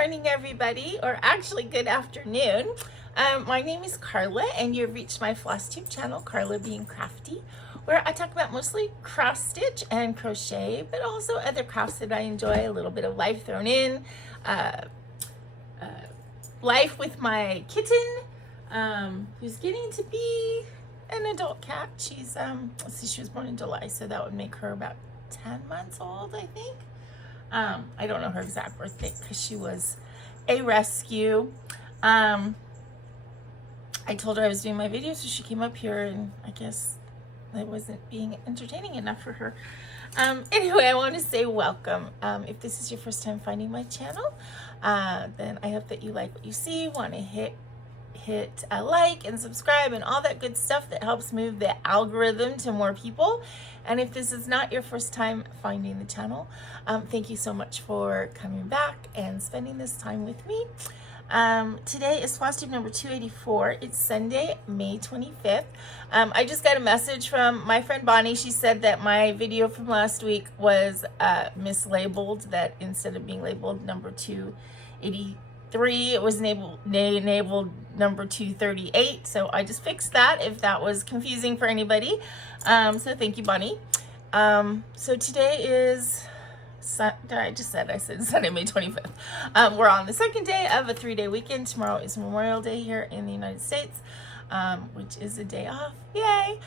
morning, everybody, or actually good afternoon. My name is Karla, and you've reached my FlossTube channel, KarlaBeingCrafty, where I talk about mostly cross stitch and crochet, but also other crafts that I enjoy, a little bit of life thrown in, life with my kitten, who's getting to be an adult cat. She's, let's see, she was born in July, so that would make her about 10 months old, I think. I don't know her exact birthday because she was a rescue. I told her I was doing my video, so she came up here, and I guess I wasn't being entertaining enough for her. Anyway, I want to say welcome. If this is your first time finding my channel, then I hope that you like what you see, want to hit a like and subscribe and all that good stuff that helps move the algorithm to more people. And if this is not your first time finding the channel, thank you so much for coming back and spending this time with me. Today is FlossTube number 284. It's Sunday, May 25th. I just got a message from my friend Bonnie. She said that my video from last week was mislabeled, that instead of being labeled number 283, it was enabled number 238. So I just fixed that if that was confusing for anybody. So thank you, Bonnie. So today is I said Sunday, May 25th. We're on the second day of a 3-day weekend. Tomorrow is Memorial Day here in the United States, which is a day off. Yay!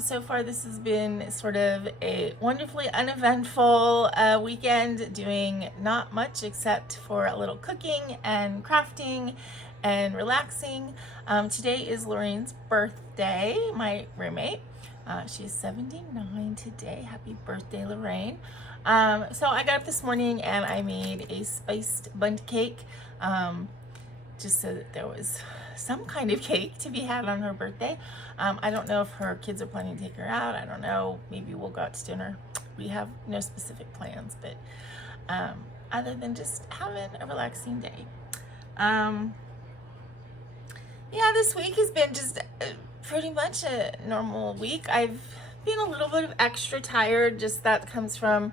So far, this has been sort of a wonderfully uneventful weekend, doing not much except for a little cooking and crafting and relaxing. Today is Lorraine's birthday, my roommate. She's 79 today. Happy birthday, Lorraine. So I got up this morning and I made a spiced bundt cake, just so that there was some kind of cake to be had on her birthday. I don't know if her kids are planning to take her out. I don't know. Maybe we'll go out to dinner. We have no specific plans, but other than just having a relaxing day. Yeah, this week has been just pretty much a normal week. I've been a little bit of extra tired. Just that comes from,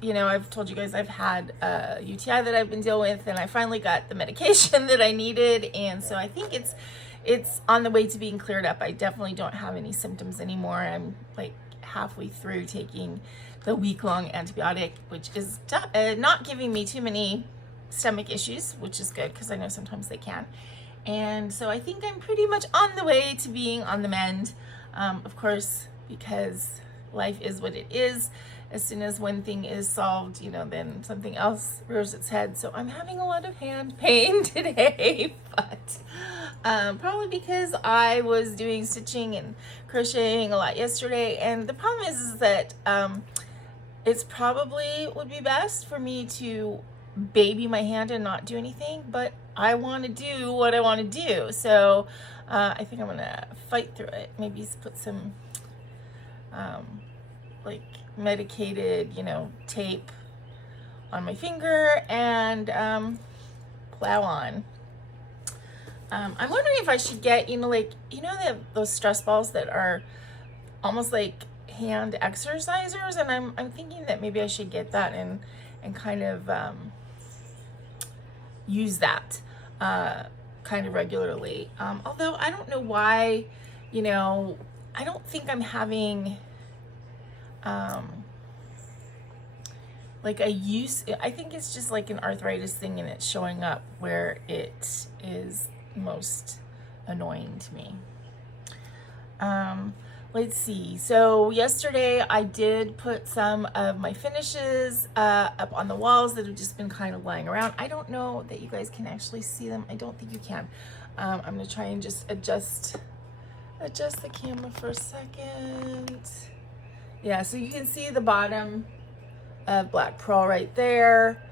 you know, I've told you guys I've had a UTI that I've been dealing with, and I finally got the medication that I needed, and so I think it's on the way to being cleared up. I definitely don't have any symptoms anymore. I'm like halfway through taking the week-long antibiotic, which is not giving me too many stomach issues, which is good because I know sometimes they can. And so I think I'm pretty much on the way to being on the mend. Of course, because life is what it is. As soon as one thing is solved, you know, then something else rears its head. So I'm having a lot of hand pain today, but probably because I was doing stitching and crocheting a lot yesterday. And the problem is that it's probably would be best for me to baby my hand and not do anything, but I want to do what I want to do. So I think I'm gonna fight through it. Maybe put some like medicated, you know, tape on my finger and plow on. I'm wondering if I should get, you know, like, you know, they have those stress balls that are almost like hand exercisers, and I'm thinking that maybe I should get that and kind of use that kind of regularly. Although I don't know why, you know, I don't think I'm having like a use. I think it's just like an arthritis thing, and it's showing up where it is most annoying to me. Let's see. So yesterday I did put some of my finishes up on the walls that have just been kind of lying around. I don't know that you guys can actually see them. I don't think you can. I'm gonna try and just adjust the camera for a second. Yeah, so you can see the bottom of Black Pearl right there.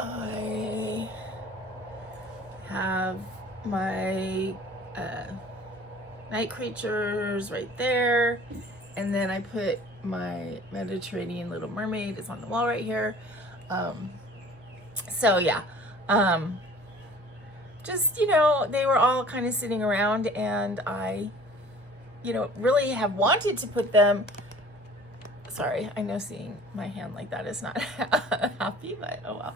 I have my night creatures right there, and then I put my Mediterranean Little Mermaid is on the wall right here. So yeah, just, you know, they were all kind of sitting around, and I, you know, really have wanted to put them Sorry, I know seeing my hand like that is not happy, but oh well.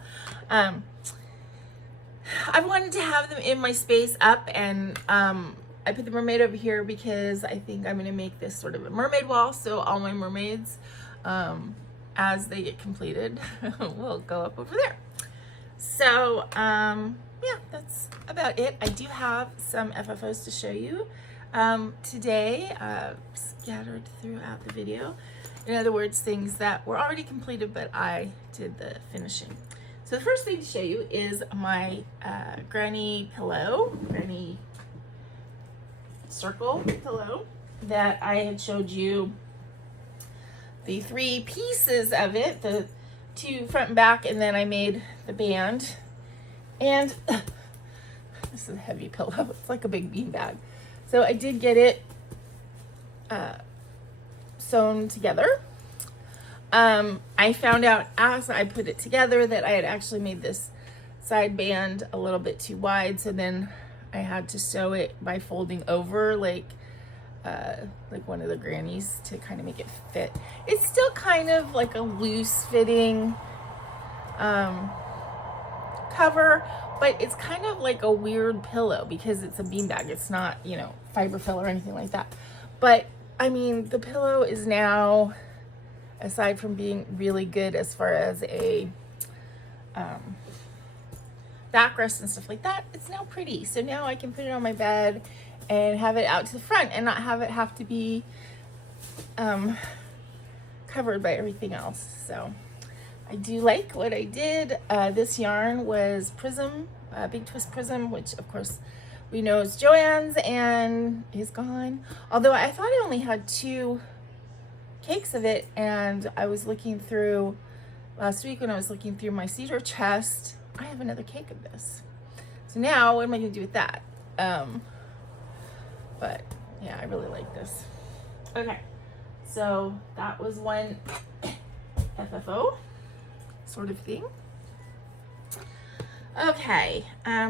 I wanted to have them in my space up, and I put the mermaid over here because I think I'm going to make this sort of a mermaid wall, so all my mermaids, as they get completed, will go up over there. So yeah, that's about it. I do have some FFOs to show you today, scattered throughout the video. In other words, things that were already completed, but I did the finishing. So the first thing to show you is my granny pillow, granny circle pillow that I had showed you the 3 pieces of it, the 2 front and back, and then I made the band. And this is a heavy pillow. It's like a big bean bag. So I did get it sewn together. I found out as I put it together that I had actually made this side band a little bit too wide, so then I had to sew it by folding over like one of the grannies to kind of make it fit. It's still kind of like a loose fitting cover, but it's kind of like a weird pillow because it's a beanbag. It's not, you know, fiberfill or anything like that. But I mean, the pillow is now, aside from being really good as far as a backrest and stuff like that, it's now pretty. So now I can put it on my bed and have it out to the front and not have it have to be covered by everything else. So I do like what I did. This yarn was Prism, Big Twist Prism, which of course we know is Joann's and is gone. Although I thought I only had 2 cakes of it, and I was looking through last week when I was looking through my cedar chest, I have another cake of this. So now what am I gonna do with that? But yeah, I really like this. Okay, so that was one FFO sort of thing. Okay,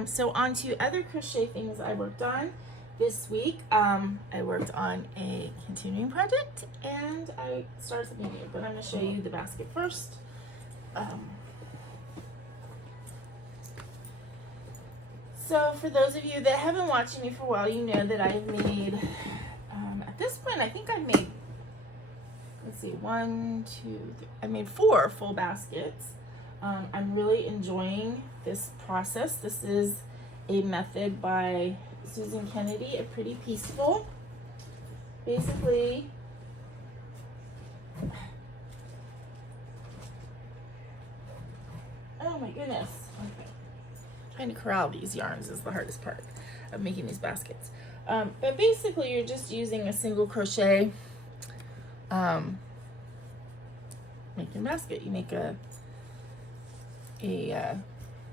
so on to other crochet things I worked on this week. I worked on a continuing project and I started something new, but I'm going to show you the basket first. So for those of you that have been watching me for a while, you know that I've made, at this point, I think I've made, let's see, 1, 2, 3, I made 4 full baskets. I'm really enjoying this process. This is a method by Susan Kennedy, A Pretty Peaceful. Basically, oh my goodness. Okay. Trying to corral these yarns is the hardest part of making these baskets. But basically, you're just using a single crochet, making a basket. You make a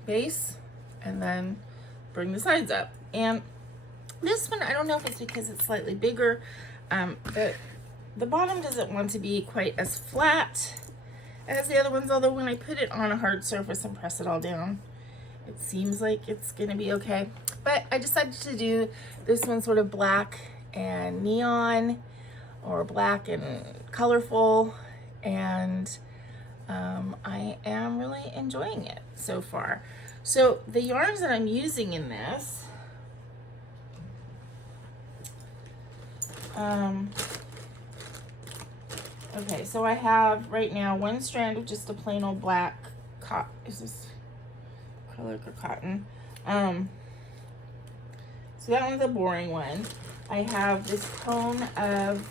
base and then bring the sides up. And this one, I don't know if it's because it's slightly bigger, but the bottom doesn't want to be quite as flat as the other ones, although when I put it on a hard surface and press it all down, it seems like it's gonna be okay. But I decided to do this one sort of black and neon, or black and colorful, and I am really enjoying it so far. So the yarns that I'm using in this, okay, so I have right now 1 strand of just a plain old black cotton. Is this acrylic or cotton? So that one's a boring one. I have this cone of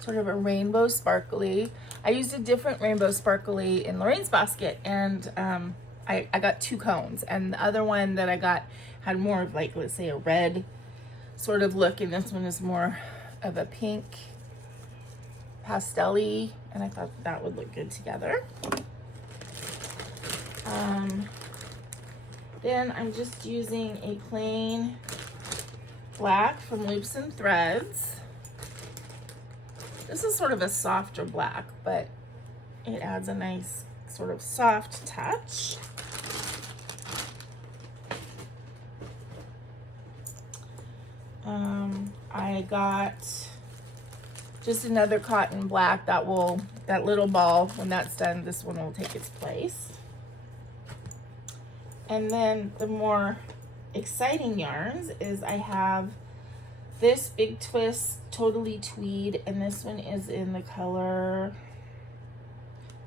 sort of a rainbow sparkly. I used a different rainbow sparkly in Lorraine's basket, and I got 2 cones, and the other one that I got had more of, like, let's say a red sort of look, and this one is more of a pink pastel-y, and I thought that would look good together. Then I'm just using a plain black from Loops and Threads. This is sort of a softer black, but it adds a nice sort of soft touch. I got just another cotton black that little ball, when that's done, this one will take its place. And then the more exciting yarns is I have this Big Twist Totally Tweed, and this one is in the color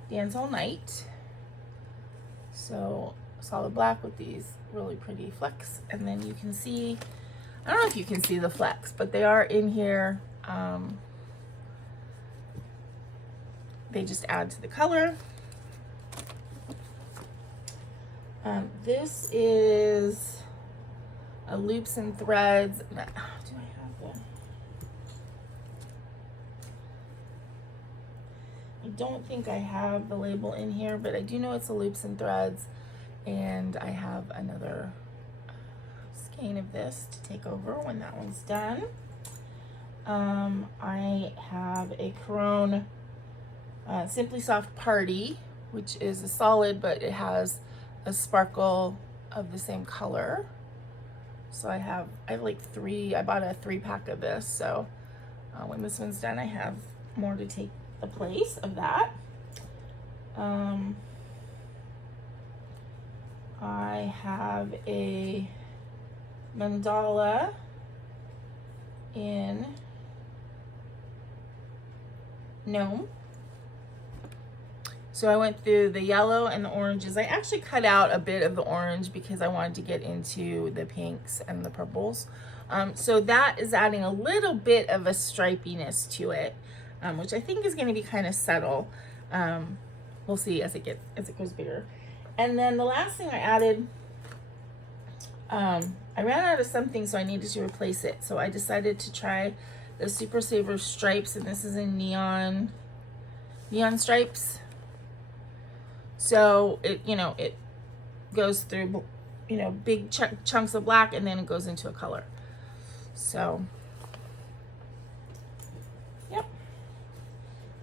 Dance All Night. So solid black with these really pretty flecks. And then you can see, I don't know if you can see the flecks, but they are in here. They just add to the color. This is a Loops and Threads. Do I have the? I don't think I have the label in here, but I do know it's a Loops and Threads, and I have another skein of this to take over when that one's done. I have a Caron Simply Soft Party, which is a solid, but it has a sparkle of the same color. So I have like 3, I bought a 3-pack of this, so when this one's done, I have more to take the place of that. I have a mandala in Gnome. So I went through the yellow and the oranges. I actually cut out a bit of the orange because I wanted to get into the pinks and the purples. So that is adding a little bit of a stripiness to it, which I think is going to be kind of subtle. We'll see as it goes bigger. And then the last thing I added, I ran out of something, so I needed to replace it. So I decided to try the Super Saver stripes, and this is in neon stripes. So it goes through, big chunks of black, and then it goes into a color. So, yep.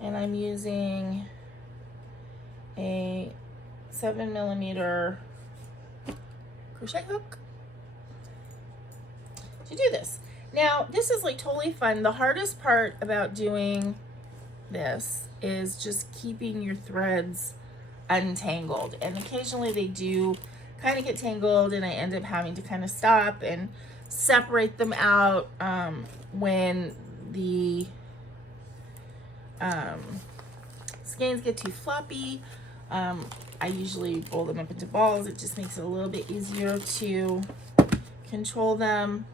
And I'm using a 7mm crochet hook to do this. Now, this is like totally fun. The hardest part about doing this is just keeping your threads untangled, and occasionally they do kind of get tangled, and I end up having to kind of stop and separate them out when the skeins get too floppy. I usually roll them up into balls. It just makes it a little bit easier to control them.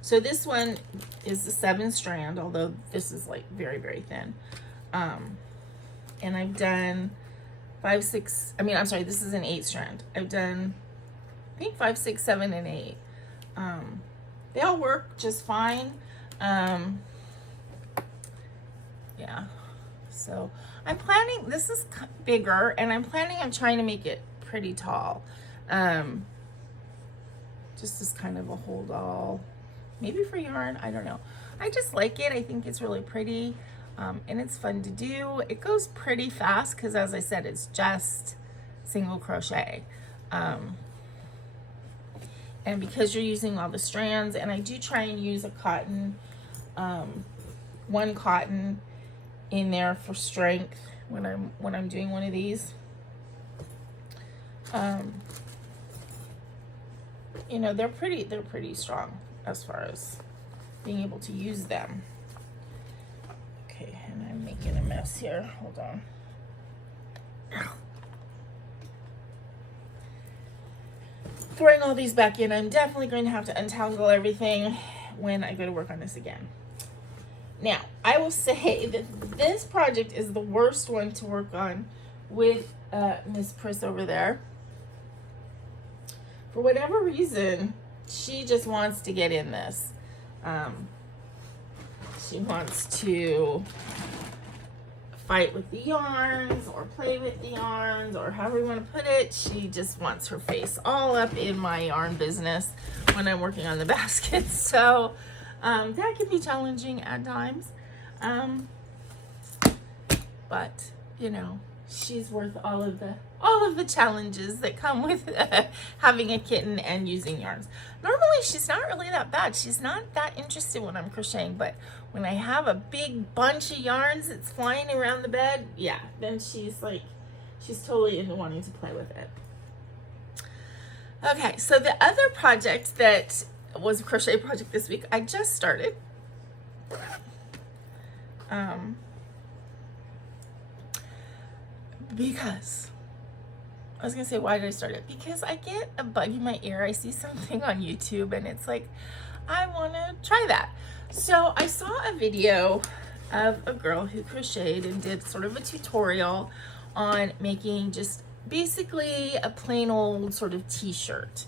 So this one is the 7-strand, although this is like very, very thin. And I've done 5, 6, this is an 8-strand. I've done, I think 5, 6, 7, and 8. They all work just fine. Yeah. So I'm planning, this is bigger, and I'm planning on trying to make it pretty tall. Just as kind of a hold all, maybe for yarn, I don't know. I just like it. I think it's really pretty. And it's fun to do. It goes pretty fast because, as I said, it's just single crochet. And because you're using all the strands, and I do try and use a cotton, one cotton in there for strength when I'm doing one of these. They're pretty strong as far as being able to use them. Okay, and I'm making a mess here. Hold on. Throwing all these back in, I'm definitely going to have to untangle everything when I go to work on this again. Now, I will say that this project is the worst one to work on with Miss Pris over there. For whatever reason, she just wants to get in this. She wants to fight with the yarns or play with the yarns or however you want to put it. She just wants her face all up in my yarn business when I'm working on the baskets. So that can be challenging at times. But, she's worth all of the challenges that come with having a kitten and using yarns. Normally she's not really that bad. She's not that interested when I'm crocheting, but when I have a big bunch of yarns that's flying around the bed, yeah, then she's totally into wanting to play with it. Okay, so the other project that was a crochet project this week, I just started. Because I was gonna say, why did I start it? Because I get a bug in my ear. I see something on YouTube and it's like, I wanna try that. So I saw a video of a girl who crocheted and did sort of a tutorial on making just basically a plain old sort of t-shirt,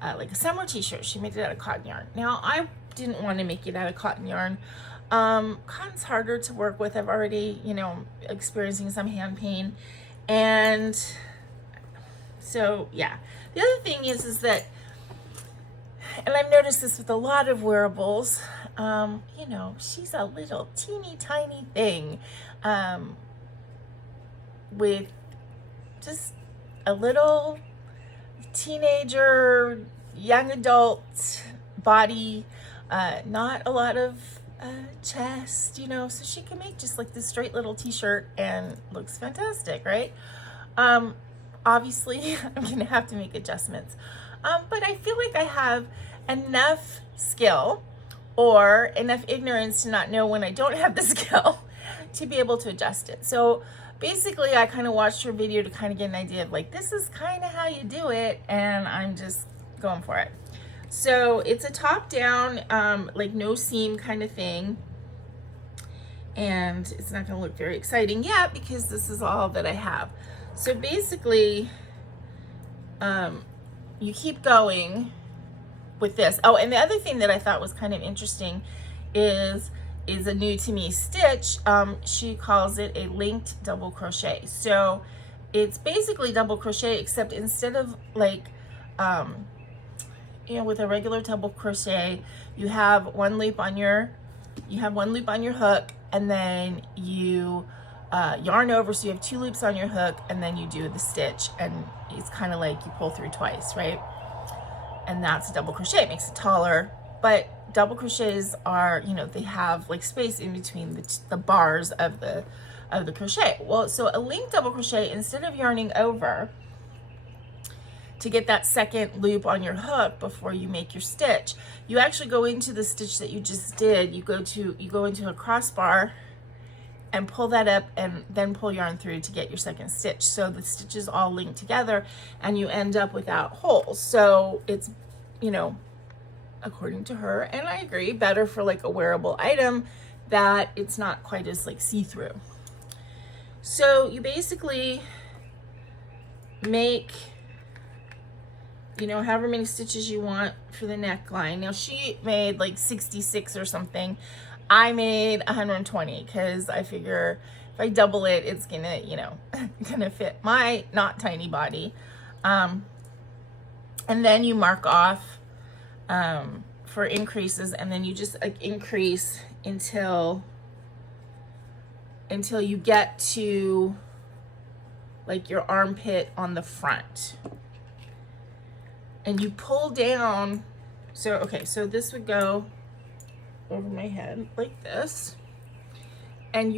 like a summer t-shirt. She made it out of cotton yarn. Now I didn't want to make it out of cotton yarn. Cotton's harder to work with. I've already, experiencing some hand pain. And so, yeah. The other thing is that, and I've noticed this with a lot of wearables, she's a little teeny tiny thing, with just a little teenager, young adult body, not a lot of chest, so she can make just like this straight little t-shirt and looks fantastic, right? Obviously I'm gonna have to make adjustments, but I feel like I have enough skill or enough ignorance to not know when I don't have the skill to be able to adjust it. So basically I kind of watched her video to kind of get an idea of like, this is kind of how you do it, and I'm just going for it. So it's a top down, like no seam kind of thing. And it's not gonna look very exciting yet because this is all that I have. So basically, you keep going with this. Oh, and the other thing that I thought was kind of interesting is a new to me stitch. She calls it a linked double crochet. So it's basically double crochet, except instead of like, with a regular double crochet, you have one loop on your hook, and then you yarn over, so you have 2 loops on your hook, and then you do the stitch, and it's kind of like you pull through twice, right? And that's a double crochet. It makes it taller, but double crochets are, they have like space in between the bars of the crochet. Well, so a linked double crochet, instead of yarning over to get that second loop on your hook before you make your stitch, you actually go into the stitch that you just did. You go into a crossbar and pull that up, and then pull yarn through to get your second stitch. So the stitches all link together and you end up without holes. So it's, according to her, and I agree, better for like a wearable item, that it's not quite as like see-through. So you basically make, however many stitches you want for the neckline. Now she made like 66 or something. I made 120 because I figure if I double it, it's gonna, gonna fit my not tiny body. And then you mark off for increases, and then you just like increase until you get to like your armpit on the front. And you pull down, so this would go over my head like this, and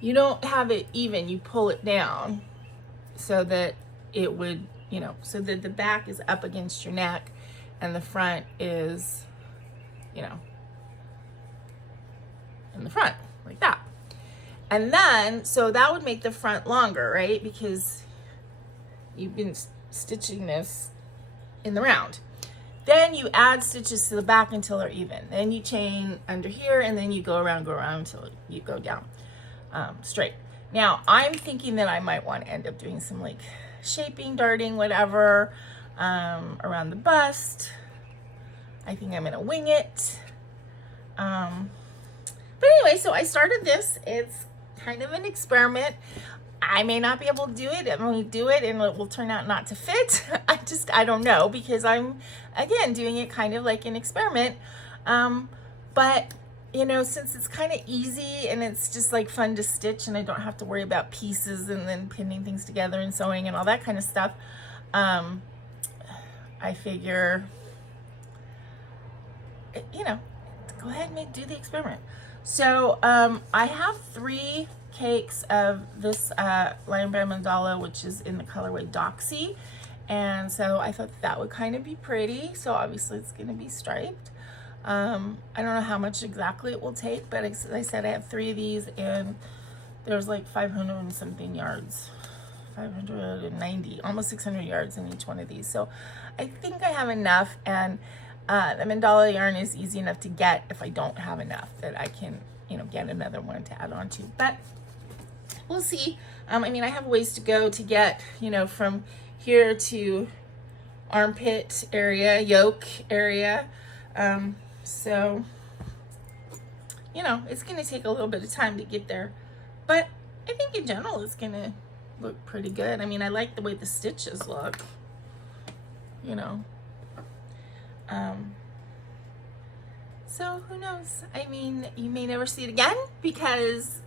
you don't have it even, you pull it down so that it would, so that the back is up against your neck and the front is, in the front like that. And then, so that would make the front longer, right? Because you've been stitching this in the round. Then you add stitches to the back until they're even. Then you chain under here, and then you go around until you go down straight. Now I'm thinking that I might want to end up doing some like shaping, darting, whatever, around the bust. I think I'm gonna wing it. But anyway, so I started this. It's kind of an experiment. I may not be able to do it. I'm going to do it and it will turn out not to fit. I don't know, because I'm, again, doing it kind of like an experiment. But you know, since it's kind of easy and it's just like fun to stitch and I don't have to worry about pieces and then pinning things together and sewing and all that kind of stuff, I figure, you know, go ahead and do the experiment. So I have 3 cakes of this Lion Brand mandala, which is in the colorway Doxy, and so I thought that would kind of be pretty. So obviously it's going to be striped. I don't know how much exactly it will take, but as I said, I have 3 of these, and there's like 500 and something yards, 590, almost 600 yards in each one of these. So I think I have enough, and the mandala yarn is easy enough to get if I don't have enough, that I can, you know, get another one to add on to, but we'll see. I mean, I have ways to go to get, you know, from here to armpit area, yoke area. So, you know, it's going to take a little bit of time to get there, but I think in general it's going to look pretty good. I mean, I like the way the stitches look, you know. So who knows? I mean, you may never see it again, because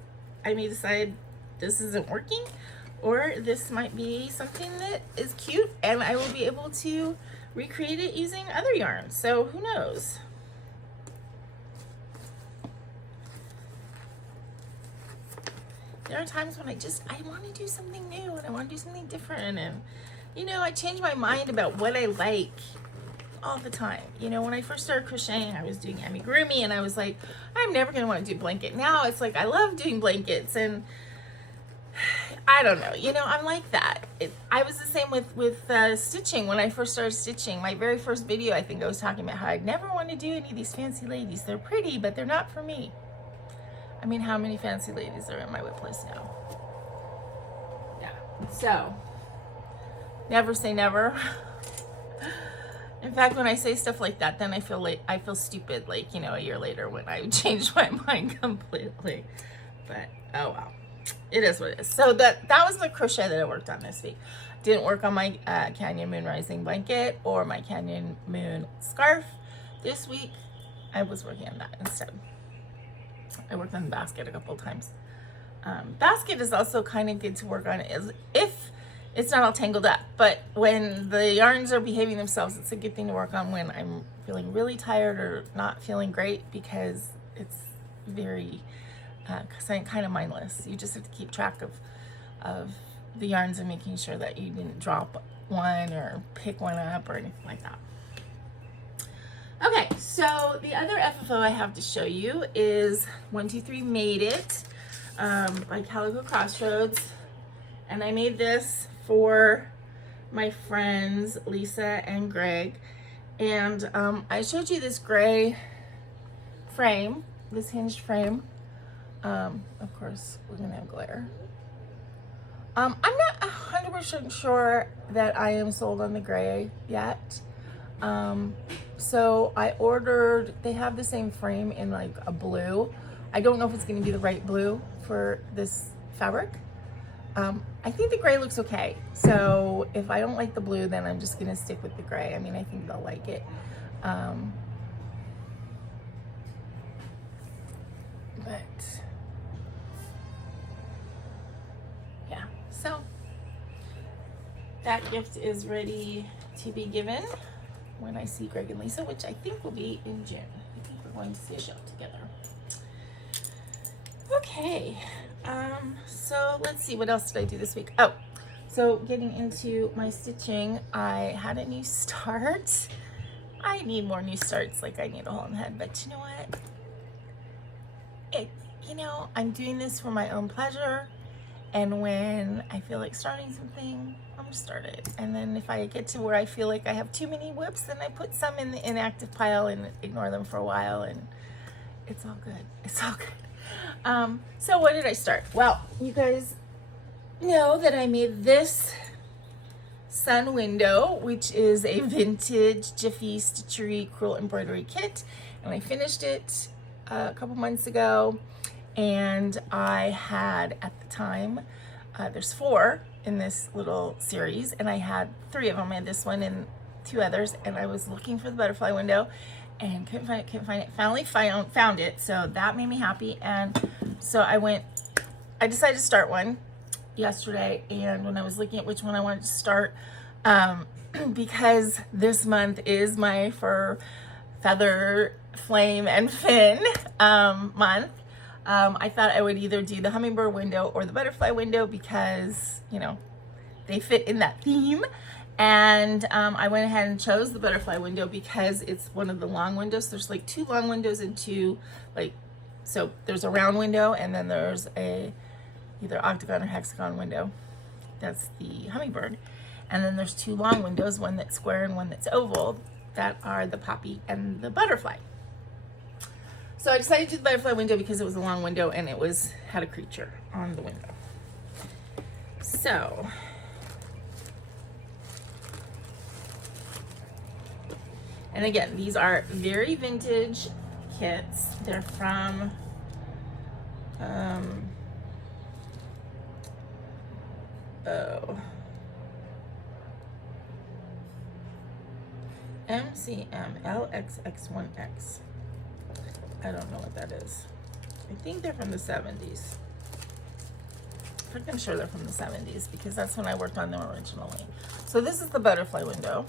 I may decide this isn't working, or this might be something that is cute and I will be able to recreate it using other yarns. So who knows? There are times when I want to do something new and I want to do something different, and you know, I change my mind about what I like all the time. You know, when I first started crocheting, I was doing amigurumi and I was like, I'm never going to want to do blanket. Now it's like, I love doing blankets, and I don't know, you know, I'm like that. I was the same with stitching. When I first started stitching, my very first video, I think I was talking about how I'd never want to do any of these fancy ladies. They're pretty, but they're not for me. I mean, how many fancy ladies are in my whip list now? Yeah. So, never say never. In fact, when I say stuff like that, then I feel stupid, like, you know, a year later when I changed my mind completely. But oh well, it is what it is. So that was the crochet that I worked on this week. Didn't work on my Canyon Moon Rising blanket or my Canyon Moon scarf. This week I was working on that instead. I worked on the basket a couple of times. Basket is also kind of good to work on if it's not all tangled up, but when the yarns are behaving themselves, it's a good thing to work on when I'm feeling really tired or not feeling great, because it's very kind of mindless. You just have to keep track of the yarns and making sure that you didn't drop one or pick one up or anything like that. Okay, so the other FFO I have to show you is 123 Made It by Calico Crossroads, and I made this for my friends Lisa and Greg, and I showed you this gray frame, this hinged frame. Of course we're gonna have glare. I'm not 100% sure that I am sold on the gray yet, so I ordered, they have the same frame in like a blue. I don't know if it's going to be the right blue for this fabric. I think the gray looks okay, so if I don't like the blue, then I'm just gonna stick with the gray. I mean, I think they'll like it. But yeah, so that gift is ready to be given when I see Greg and Lisa, which I think will be in June. I think we're going to see a show together. Okay. So let's see, what else did I do this week? Oh, so getting into my stitching, I had a new start. I need more new starts, like I need a hole in the head, but you know what? You know, I'm doing this for my own pleasure, and when I feel like starting something, I'm gonna start it. And then if I get to where I feel like I have too many whips, then I put some in the inactive pile and ignore them for a while, and it's all good. It's all good. So what did I start? Well, you guys know that I made this sun window, which is a vintage Jiffy Stitchery crewel embroidery kit, and I finished it a couple months ago, and I had at the time, there's 4 in this little series, and I had 3 of them. I had this one and 2 others, and I was looking for the butterfly window, and couldn't find it. Finally found it, so that made me happy. And so I decided to start one yesterday, and when I was looking at which one I wanted to start, because this month is my fur, feather, flame, and fin month, I thought I would either do the hummingbird window or the butterfly window because, you know, they fit in that theme. And I went ahead and chose the butterfly window because it's one of the long windows. There's like 2 long windows and 2 like, so there's a round window and then there's a either octagon or hexagon window. That's the hummingbird. And then there's 2 long windows, one that's square and one that's oval, that are the poppy and the butterfly. So I decided to do the butterfly window because it was a long window and it had a creature on the window. So and again, these are very vintage kits. They're from MCM LXX1X. I don't know what that is. I think they're from the 70s. I'm sure they're from the 70s because that's when I worked on them originally. So this is the butterfly window.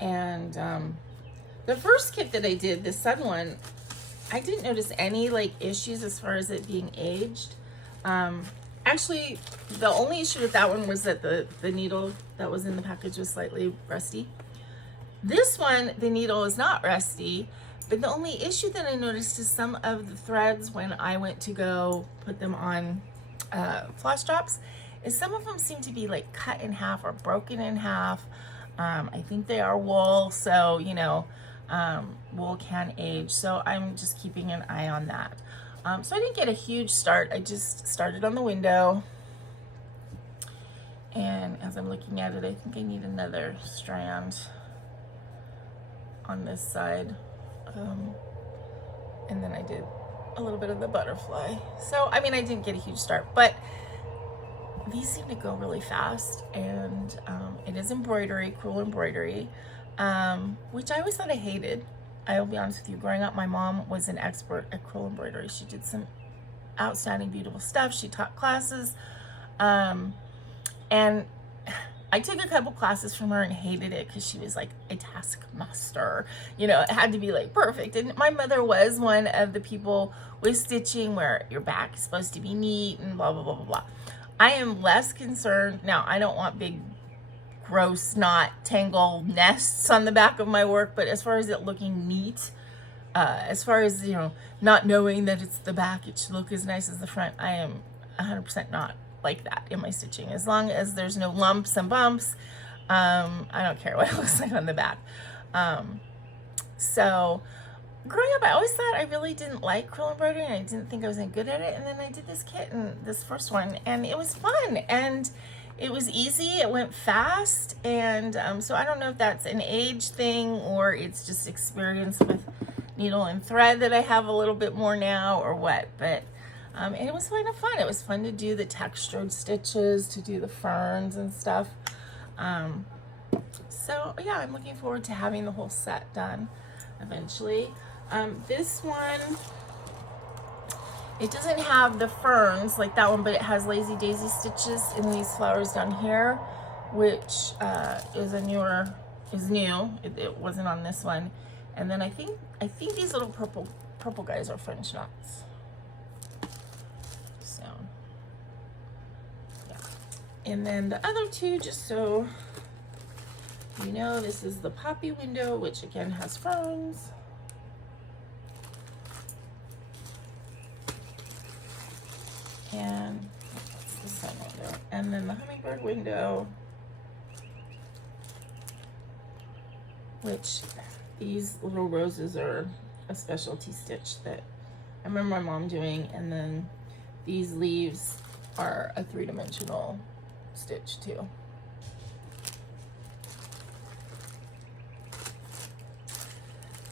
And the first kit that I did, the sun one, I didn't notice any like issues as far as it being aged. Actually, the only issue with that one was that the needle that was in the package was slightly rusty. This one, the needle is not rusty, but the only issue that I noticed is some of the threads when I went to go put them on floss drops, is some of them seem to be like cut in half or broken in half. I think they are wool, so, you know, wool can age. So I'm just keeping an eye on that. So I didn't get a huge start. I just started on the window. And as I'm looking at it, I think I need another strand on this side. And then I did a little bit of the butterfly. So, I mean, I didn't get a huge start, but these seem to go really fast, and it is embroidery, crewel embroidery, which I always thought I hated. I will be honest with you, growing up, my mom was an expert at crewel embroidery. She did some outstanding, beautiful stuff. She taught classes, and I took a couple classes from her and hated it because she was like a taskmaster. You know, it had to be like perfect. And my mother was one of the people with stitching where your back is supposed to be neat and blah, blah, blah, blah, blah. I am less concerned. Now, I don't want big, gross, knot, tangle nests on the back of my work, but as far as it looking neat, as far as, you know, not knowing that it's the back, it should look as nice as the front, I am 100% not like that in my stitching. As long as there's no lumps and bumps, I don't care what it looks like on the back. So growing up, I always thought I really didn't like crewel embroidery, and I didn't think I was any good at it. And then I did this kit, and this first one, and it was fun, and it was easy. It went fast, and so I don't know if that's an age thing or it's just experience with needle and thread that I have a little bit more now, or what. But and it was kind of fun. It was fun to do the textured stitches, to do the ferns and stuff. So yeah, I'm looking forward to having the whole set done eventually. This one, it doesn't have the ferns like that one, but it has lazy daisy stitches in these flowers down here, which is new. It wasn't on this one. And then I think these little purple guys are French knots. So yeah. And then the other two, just so you know, this is the poppy window, which again has ferns. And that's the sun window. And then the hummingbird window, which these little roses are a specialty stitch that I remember my mom doing. And then these leaves are a 3-dimensional stitch too.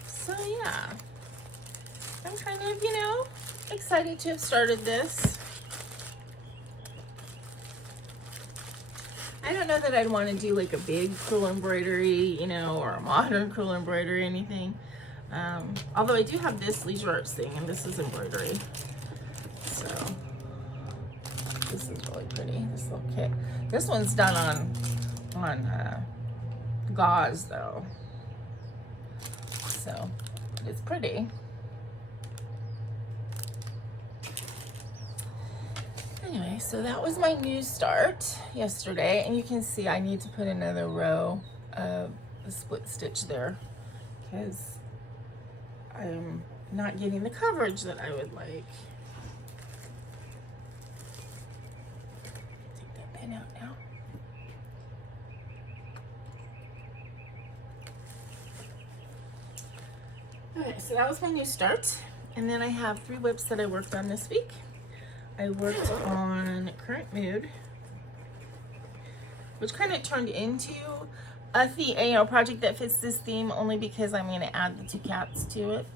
So yeah, I'm kind of, you know, excited to have started this. don't know that I'd want to do like a big crewel embroidery, you know, or a modern crewel embroidery or anything. Although I do have this leisure arts thing, and this is embroidery. So this is really pretty, this little kit. This one's done on gauze though. So it's pretty. Anyway, so that was my new start yesterday, and you can see I need to put another row of the split stitch there because I'm not getting the coverage that I would like. Take that pin out now. Okay, so that was my new start, and then I have 3 whips that I worked on this week. I worked on Current Mood, which kind of turned into a project that fits this theme only because I'm going to add the 2 cats to it.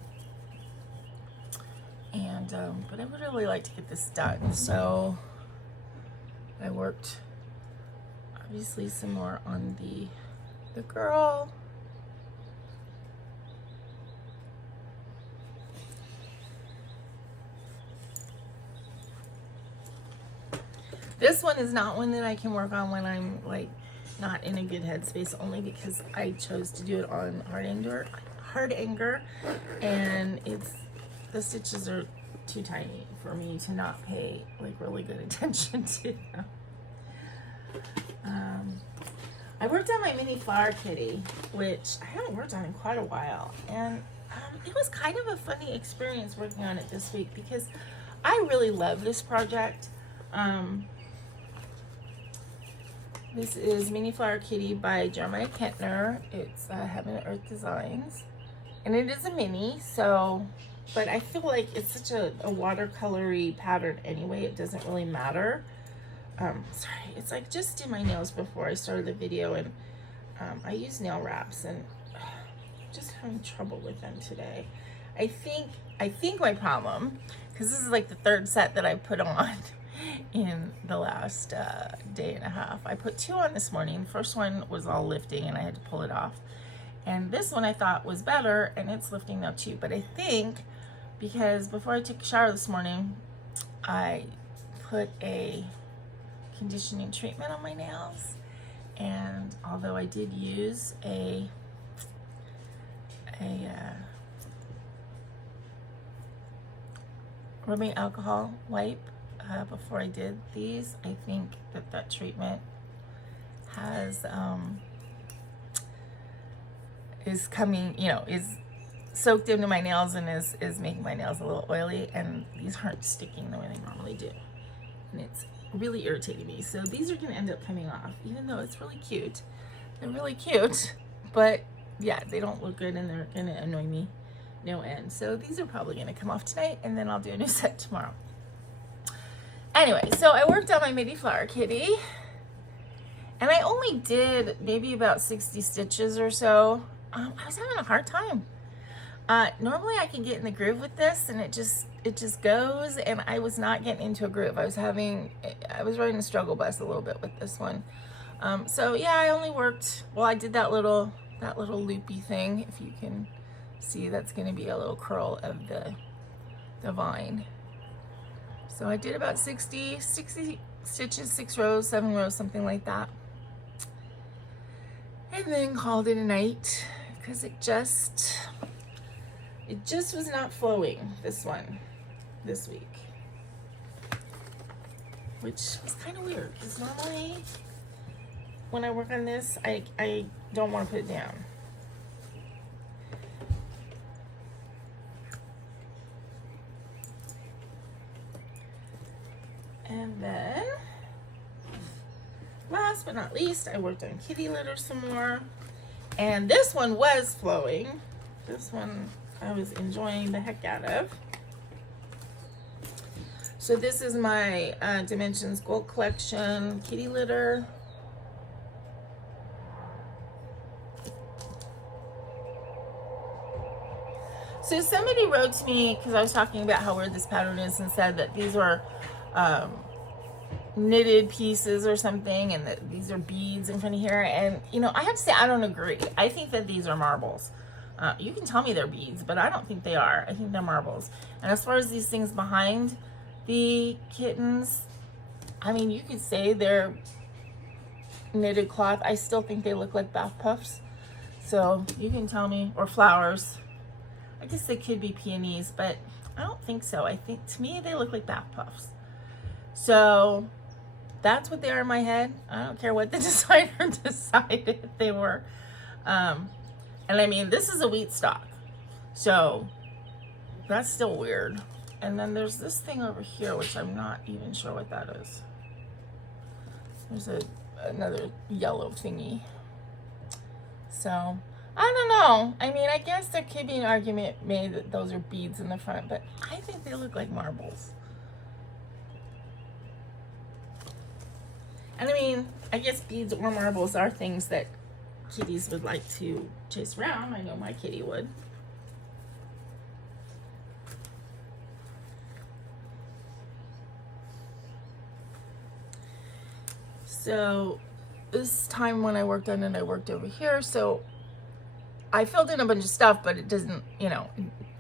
And but I would really like to get this done, so I worked obviously some more on the girl. This one is not one that I can work on when I'm like not in a good headspace, only because I chose to do it on hard anger, and the stitches are too tiny for me to not pay like really good attention to them. I worked on my mini flower kitty, which I haven't worked on in quite a while, and it was kind of a funny experience working on it this week because I really love this project. This is Mini Flower Kitty by Jeremiah Kentner. It's Heaven and Earth Designs. And it is a mini, so, but I feel like it's such a watercolory pattern anyway, it doesn't really matter. Sorry, it's like just did my nails before I started the video, and I use nail wraps, and just having trouble with them today. I think my problem, because this is like the 3rd set that I put on in the last day and a half. I put 2 on this morning. The first one was all lifting and I had to pull it off. And this one I thought was better, and it's lifting now too. But I think because before I took a shower this morning, I put a conditioning treatment on my nails. And although I did use a rubbing alcohol wipe before I did these, I think that treatment has is coming, you know, is soaked into my nails and is making my nails a little oily, and these aren't sticking the way they normally do, and it's really irritating me. So these are gonna end up coming off, even though it's really cute. They're really cute, but yeah, they don't look good and they're gonna annoy me no end. So these are probably gonna come off tonight, and then I'll do a new set tomorrow. Anyway, so I worked on my mini flower kitty, and I only did maybe about 60 stitches or so. I was having a hard time. Normally I can get in the groove with this, and it just goes, and I was not getting into a groove. I was riding a struggle bus a little bit with this one. So yeah, I only worked, well, I did that little loopy thing. If you can see, that's going to be a little curl of the vine. So I did about 60 stitches, 6 rows, 7 rows, something like that. And then called it a night because it just was not flowing, this week. Which was kind of weird because normally when I work on this, I don't want to put it down. And then, last but not least, I worked on kitty litter some more. And this one was flowing. This one I was enjoying the heck out of. So this is my Dimensions Gold Collection kitty litter. So somebody wrote to me, because I was talking about how weird this pattern is, and said that these were knitted pieces or something, and these are beads in front of here. And you know, I have to say I don't agree. I think that these are marbles. You can tell me they're beads, but I don't think they are. I think they're marbles. And as far as these things behind the kittens, I mean, you could say they're knitted cloth. I still think they look like bath puffs. So you can tell me, or flowers. I guess they could be peonies, but I don't think so. I think, to me, they look like bath puffs. So that's what they are in my head. I don't care what the designer decided they were. And I mean, this is a wheat stock, so that's still weird. And then there's this thing over here, which I'm not even sure what that is. There's another yellow thingy. So I don't know. I mean, I guess there could be an argument made that those are beads in the front, but I think they look like marbles. And I mean, I guess beads or marbles are things that kitties would like to chase around. I know my kitty would. So this time when I worked on it, I worked over here. So I filled in a bunch of stuff, but it doesn't, you know,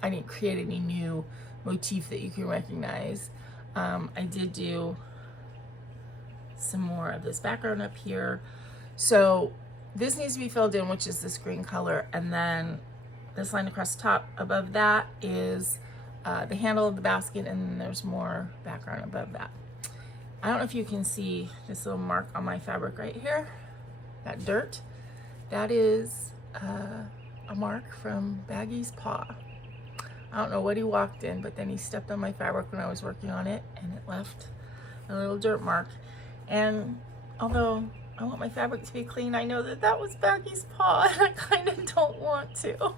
I didn't create any new motif that you can recognize. I did do some more of this background up here. So this needs to be filled in, which is this green color, and then this line across the top above that is the handle of the basket, and then there's more background above that. I don't know if you can see this little mark on my fabric right here, that dirt. That is a mark from Baggy's paw. I don't know what he walked in, but then he stepped on my fabric when I was working on it, and it left a little dirt mark. And although I want my fabric to be clean, I know that that was Baggy's paw, and I kind of don't want to.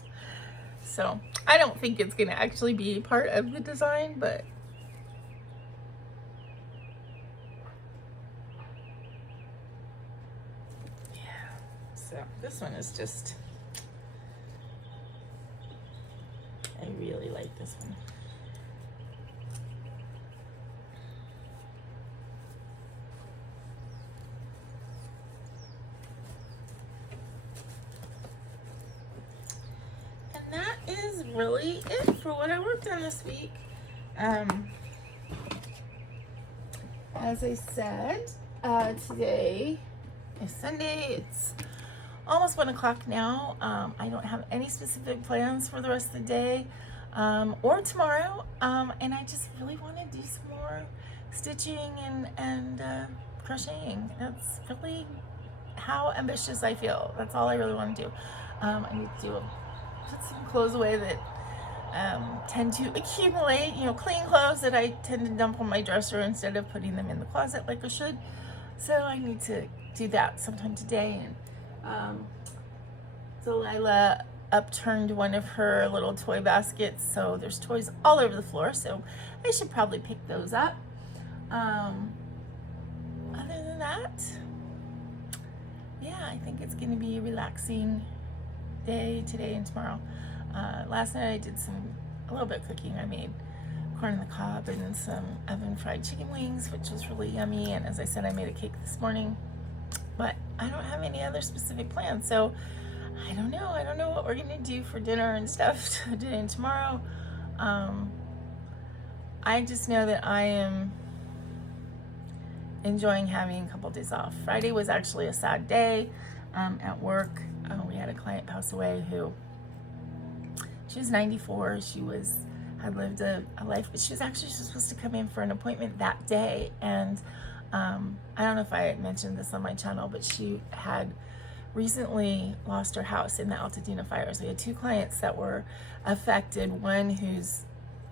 So I don't think it's going to actually be part of the design, but yeah. So this one is just, I really like this one. Really it for what I worked on this week. As I said, today is Sunday. It's almost 1 o'clock now. I don't have any specific plans for the rest of the day or tomorrow, and I just really want to do some more stitching and crocheting. That's really how ambitious I feel. That's all I really want to do. I need to put some clothes away that tend to accumulate, you know, clean clothes that I tend to dump on my dresser instead of putting them in the closet like I should. So I need to do that sometime today. And Delilah upturned one of her little toy baskets, so there's toys all over the floor, so I should probably pick those up. Other than that, yeah, I think it's going to be a relaxing day today and tomorrow. Last night I did a little bit of cooking. I made corn on the cob and some oven fried chicken wings, which was really yummy. And as I said, I made a cake this morning, but I don't have any other specific plans. So I don't know what we're gonna do for dinner and stuff today and tomorrow. I just know that I am enjoying having a couple days off. Friday was actually a sad day at work. We had a client pass away who, she was 94. She had lived a life, but she was actually supposed to come in for an appointment that day. And I don't know if I had mentioned this on my channel, but she had recently lost her house in the Altadena fires. We had 2 clients that were affected, one whose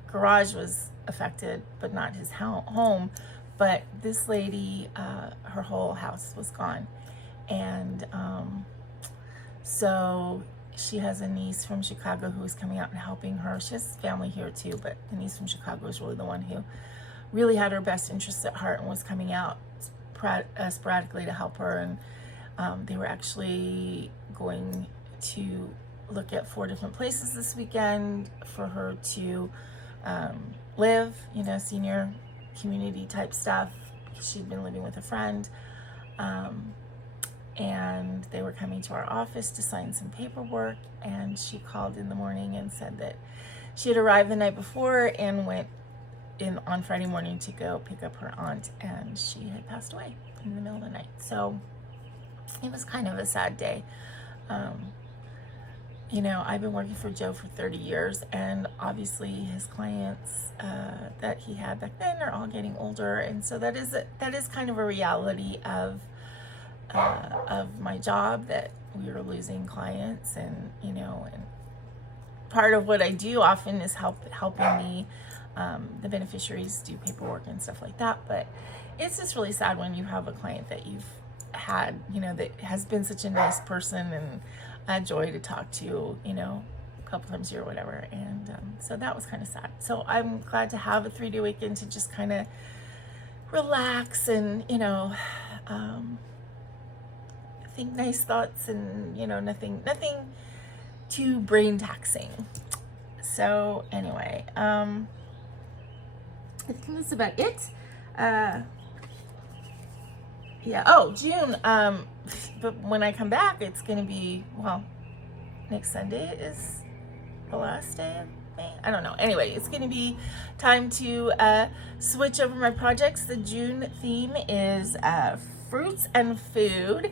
garage was affected, but not his home. But this lady, her whole house was gone. And so she has a niece from Chicago who is coming out and helping her. She has family here too, but the niece from Chicago is really the one who really had her best interests at heart and was coming out sporadically to help her. And they were actually going to look at 4 different places this weekend for her to live, you know, senior community type stuff. she'd been living with a friend, and they were coming to our office to sign some paperwork, and she called in the morning and said that she had arrived the night before and went in on Friday morning to go pick up her aunt, and she had passed away in the middle of the night. So it was kind of a sad day. You know, I've been working for Joe for 30 years, and obviously his clients that he had back then are all getting older, and so that is kind of a reality of my job, that we were losing clients. And you know, and part of what I do often is helping the beneficiaries do paperwork and stuff like that. But it's just really sad when you have a client that you've had, you know, that has been such a nice person and a joy to talk to, you know, a couple times a year or whatever. And so that was kind of sad. So I'm glad to have a 3-day weekend to just kind of relax and, you know, think nice thoughts, and you know, nothing too brain taxing. So anyway, I think that's about it. Yeah. Oh, June. But when I come back, it's gonna be, well, next Sunday is the last day of May. I don't know. Anyway, it's gonna be time to switch over my projects. The June theme is fruits and food,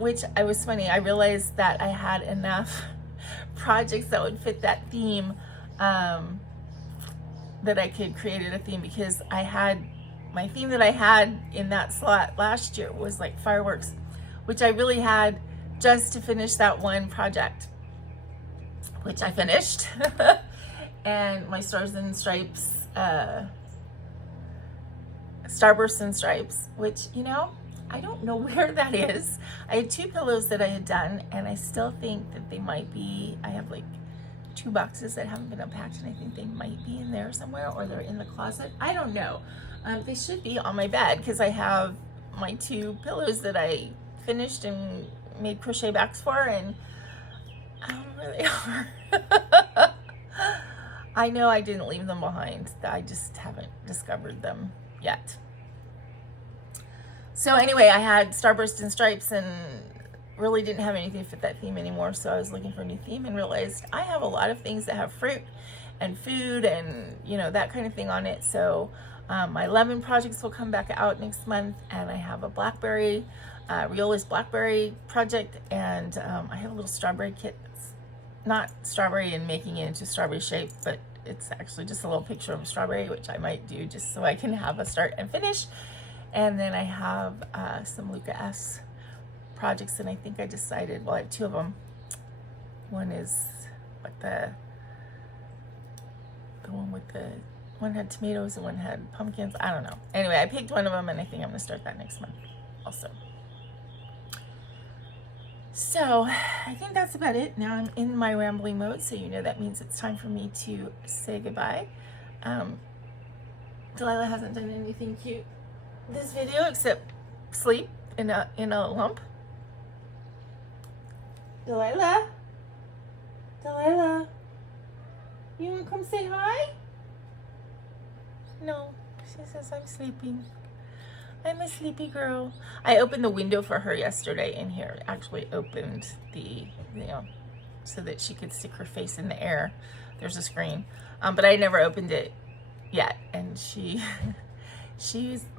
which I was funny. I realized that I had enough projects that would fit that theme, that I could create a theme, because I had my theme that I had in that slot last year was like fireworks, which I really had just to finish that one project, which I finished. And my Stars and Stripes, Starbursts and Stripes, which, you know, I don't know where that is. I had 2 pillows that I had done, and I still think that they might be, I have like 2 boxes that haven't been unpacked, and I think they might be in there somewhere, or they're in the closet. I don't know. They should be on my bed, because I have my 2 pillows that I finished and made crochet backs for, and I don't know where they are. I know I didn't leave them behind. I just haven't discovered them yet. So anyway, I had Starburst and Stripes and really didn't have anything to fit that theme anymore. So I was looking for a new theme and realized I have a lot of things that have fruit and food and, you know, that kind of thing on it. So my lemon projects will come back out next month, and I have a blackberry, Riolis blackberry project, and I have a little strawberry kit. It's not strawberry and making it into strawberry shape, but it's actually just a little picture of a strawberry, which I might do just so I can have a start and finish. And then I have some Luca S projects, and I think I decided, well, I have 2 of them. One is what the one with the, one had tomatoes and one had pumpkins. I don't know. Anyway, I picked one of them, and I think I'm gonna start that next month also. So I think that's about it. Now I'm in my rambling mode, so you know that means it's time for me to say goodbye. Delilah hasn't done anything cute this video except sleep in a lump. Delilah, you wanna come say hi? No, she says I'm sleeping. I'm a sleepy girl. I opened the window for her yesterday in here. Actually opened the, you know, so that she could stick her face in the air. There's a screen, but I never opened it yet, and she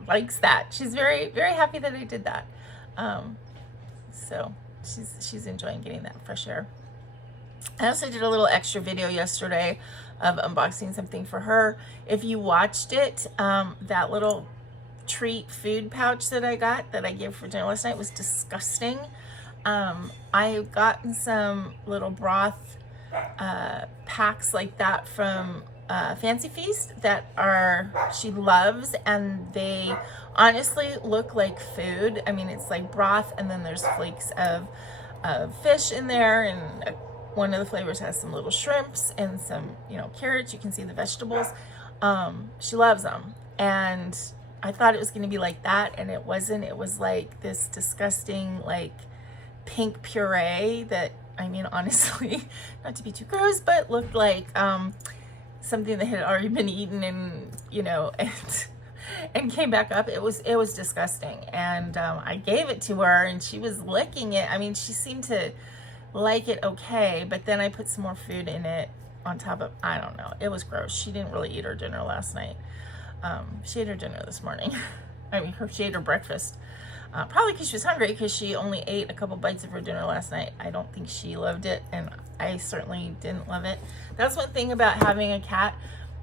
likes that. She's very, very happy that I did that. So she's enjoying getting that fresh air. I also did a little extra video yesterday of unboxing something for her. If you watched it, that little treat food pouch that I got, that I gave for dinner last night, was disgusting. I've gotten some little broth packs like that from Fancy Feast that she loves, and they honestly look like food. I mean, it's like broth, and then there's flakes of fish in there, and one of the flavors has some little shrimps and some, you know, carrots. You can see the vegetables. She loves them, and I thought it was going to be like that, and it wasn't. It was like this disgusting, like, pink puree that, I mean, honestly, not to be too gross, but looked like something that had already been eaten, and, you know, and and came back up. It was disgusting. And I gave it to her and she was licking it. I mean, she seemed to like it okay, but then I put some more food in it on top of, I don't know. It was gross. She didn't really eat her dinner last night. She ate her dinner this morning. I mean, she ate her breakfast. Probably because she was hungry, because she only ate a couple bites of her dinner last night. I don't think she loved it, and I certainly didn't love it. That's one thing about having a cat.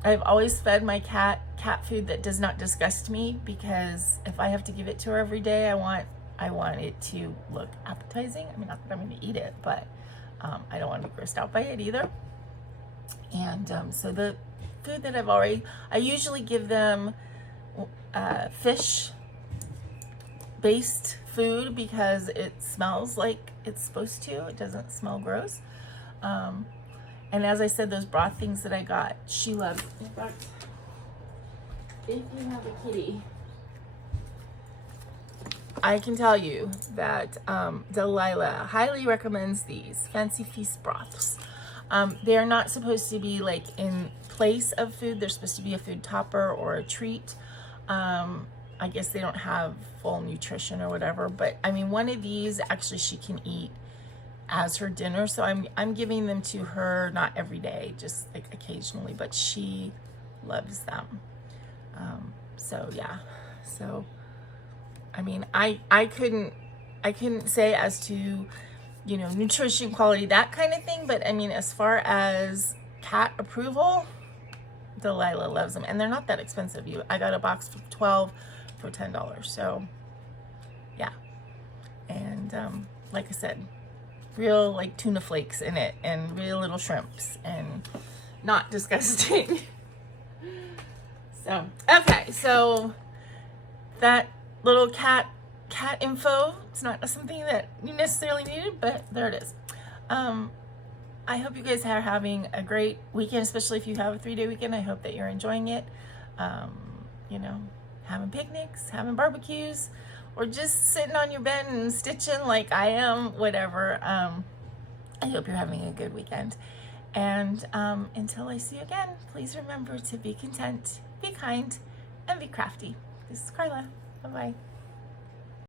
I've always fed my cat food that does not disgust me, because if I have to give it to her every day, I want it to look appetizing. I mean, not that I'm going to eat it, but I don't want to be grossed out by it either. And so the food that I usually give them fish based food, because it smells like it's supposed to. It doesn't smell gross. And as I said, those broth things that I got, she loves. In fact, if you have a kitty, I can tell you that Delilah highly recommends these Fancy Feast broths. They're not supposed to be like in place of food. They're supposed to be a food topper or a treat. I guess they don't have full nutrition or whatever, but I mean, one of these actually she can eat as her dinner. So I'm giving them to her, not every day, just like occasionally, but she loves them. So yeah, so I mean, I couldn't say as to, you know, nutrition, quality, that kind of thing, but I mean, as far as cat approval, Delilah loves them, and they're not that expensive. I got a box of 12 for $10. So yeah, and like I said, real like tuna flakes in it, and real little shrimps, and not disgusting. So okay, so that little cat info, it's not something that you necessarily needed, but there it is. I hope you guys are having a great weekend, especially if you have a 3-day weekend. I hope that you're enjoying it. You know, having picnics, having barbecues, or just sitting on your bed and stitching like I am, whatever. I hope you're having a good weekend. And until I see you again, please remember to be content, be kind, and be crafty. This is Karla. Bye-bye.